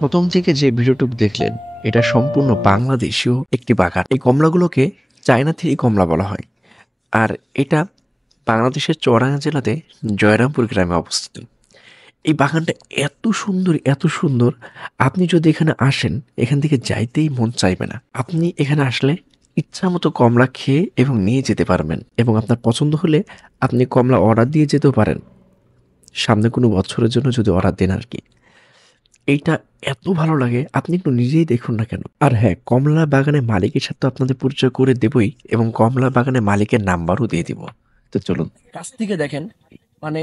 প্রথম থেকে যে ভিডিওটুকু দেখলেন এটা সম্পূর্ণ বাংলাদেশীয় একটি বাগান। এই কমলাগুলোকে চায়না থ্রি কমলা বলা হয়। আর এটা বাংলাদেশের চুয়াডাঙ্গা জেলাতে জয়রামপুর গ্রামে অবস্থিত। এই বাগানটা এত সুন্দর, এত সুন্দর, আপনি যদি এখানে আসেন এখান থেকে যাইতেই মন চাইবে না। আপনি এখানে আসলে ইচ্ছামতো কমলা খেয়ে এবং নিয়ে যেতে পারবেন, এবং আপনার পছন্দ হলে আপনি কমলা অর্ডার দিয়ে যেতেও পারেন সামনে কোনো বছরের জন্য যদি অর্ডার দেন আর কি। এইটা এত ভালো লাগে, আপনি একটু নিজেই দেখুন না কেন। আর হ্যাঁ, কমলা বাগানের মালিকের সাথে তো আপনাদের পরিচয় করে দেবই, এবং কমলা বাগানের মালিকের নাম্বারও দিয়ে দিব। তো চলুন কাছ থেকে দেখেন, মানে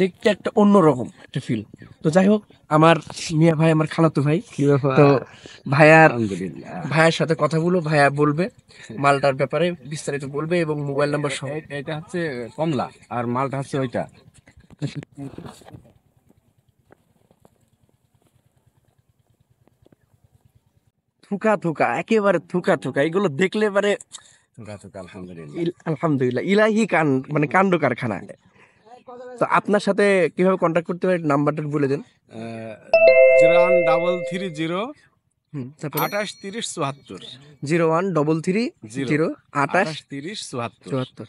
দেখতে একটা অন্যরকম একটা ফিল। তো যাই হোক, আমার মিয়া ভাই, আমার খালাতো ভাই, তো ভাইয়ার ভাইয়ের সাথে কথা বলো, ভাইয়া বলবে মালটার ব্যাপারে বিস্তারিত বলবে এবং মোবাইল নাম্বার সহ। এটা হচ্ছে কমলা আর মালটা হচ্ছে ওইটা। থুকা থুকা, একেবারে থুকা থুকা, এগুলো দেখলে মানে আলহামদুলিল্লাহ। আলহামদুলিল্লাহ, ইলাহি কান, মানে কাণ্ড কারখানা। তো আপনার সাথে কিভাবে কন্ট্যাক্ট করতে পারি, নাম্বারটা বলে দেন। 01330 তারপরে 2830 74। 013302874।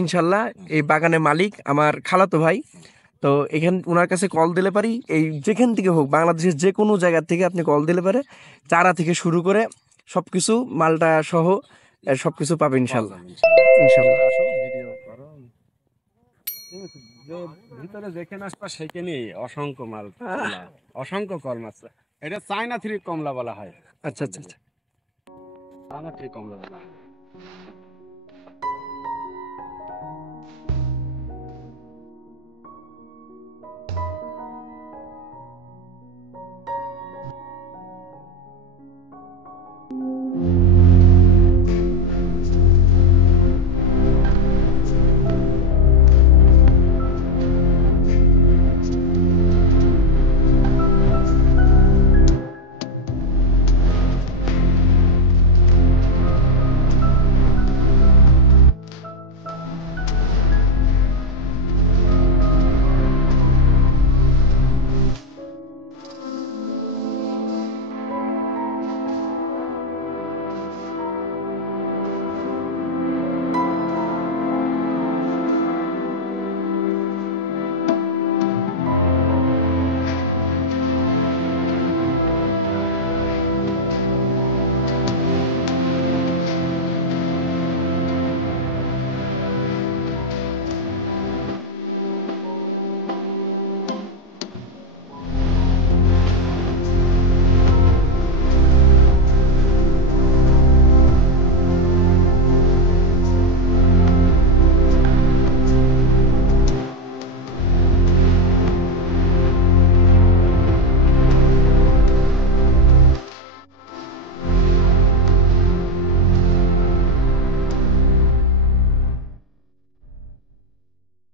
ইনশাল্লাহ এই বাগানের মালিক আমার খালাতো ভাই। তো এখান ওনার কাছে কল দিলে পারি, এই যেখান থেকে হোক, বাংলাদেশের যে কোনো জায়গা থেকে আপনি কল দিলে পারে, চারা থেকে শুরু করে সবকিছু, মালটা সহ সবকিছু পাবে ইনশাল্লাহ। ইনশাল্লাহ। আসো, ভিডিও করো। যে ভিতরে যেখানে আসবা সেখানেই অসংখ্য মাল, কমলা, অসংখ্য কলম আছে। এটা চায়না থ্রি কমলা বলা হয়। আচ্ছা আচ্ছা আচ্ছা। চায়না থ্রি কমলা বলা হয়।